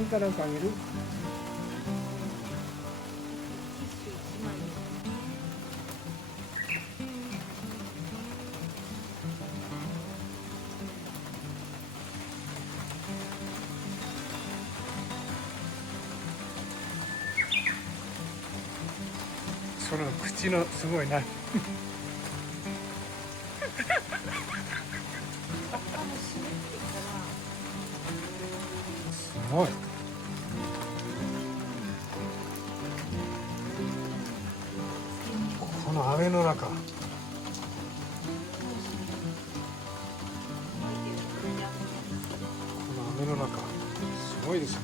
紙かなんかあげる？その口のすごいな。すごい。この雨の中。この雨の中、すごいですね。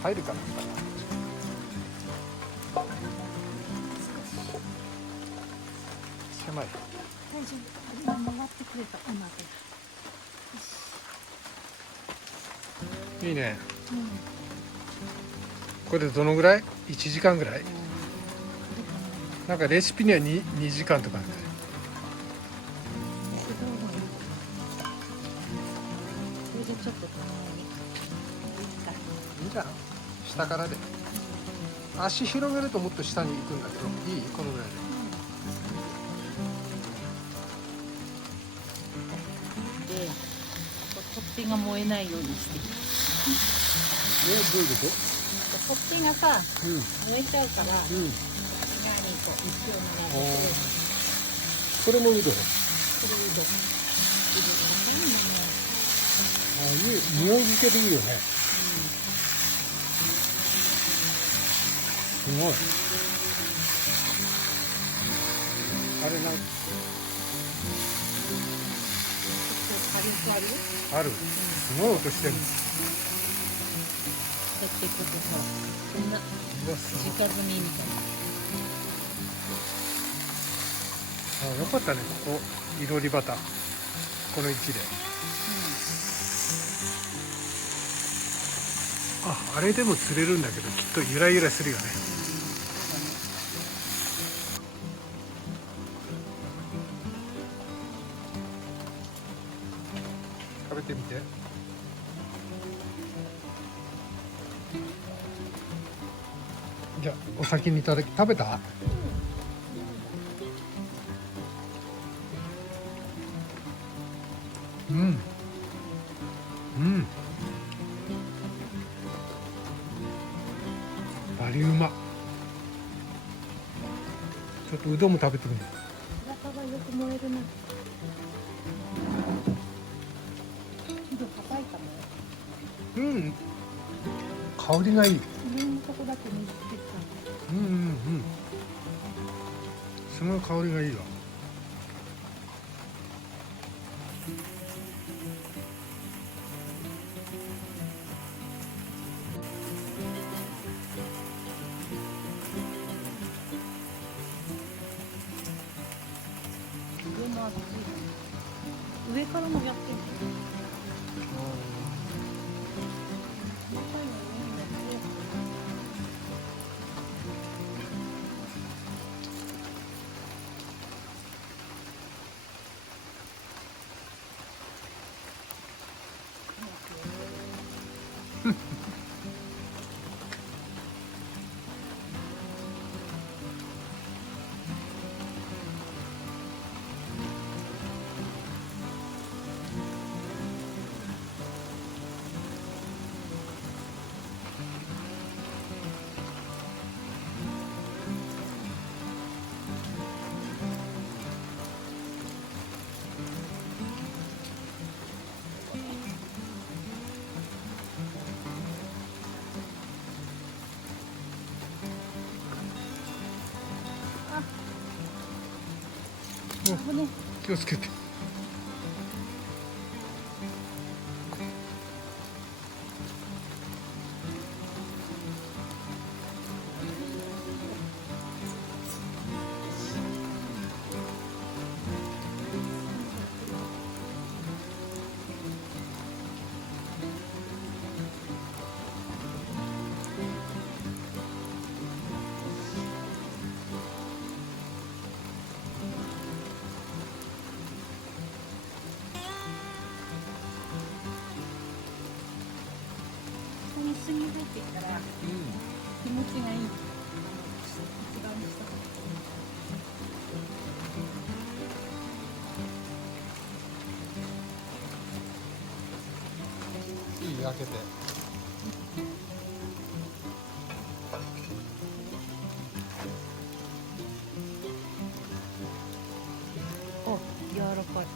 入るかな。狭い。大丈夫。今回ってくれた。今で。いいね。うん。これでどのぐらい？1時間ぐらい？なんかレシピには 2時間とかあるね。それでちょっとたまにいいじゃん。下からで。足広げるともっと下に行くんだけど、いい？このぐらいで。で、取っ手が燃えないようにして。どういうこ取っ手がさ、と？燃えちゃうから、うん。うん。内側にこう一応ね、これもうどん。これをどう匂い付けでいいよね。すごい。あれなん軽くあるよ。ある。すごい音してる。だってここさ、こんなうわ、すごい。直積みみたいな。あ、よかったね。ここいろり畑。この位置で。あれでも釣れるんだけど、きっとゆらゆらするよね。食べてみて。じゃあお先にいただき。食べた？うん。うん。バリうま。ちょっとうどんも食べてみる。体がよく燃えるな。色硬いかも。うん。香りがいい。上のとこだけ水つけた。うんうんうん。すごい香りがいいわ。上の熱い。上からもやってる。危ね。気をつけて。一緒に入ってきたら気持ちがいい。一番下。いい開けて。お、柔らかい。